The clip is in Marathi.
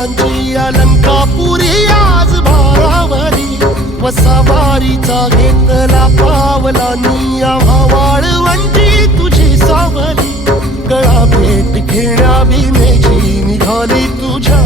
वीरांची अलंकापुरी आज भारावरी वसावारीचा घेतला पावलांनी आम्हा वाळवंटी तुझी सावली गळा भेट घेण्या भीमेची निघाली तुझ्या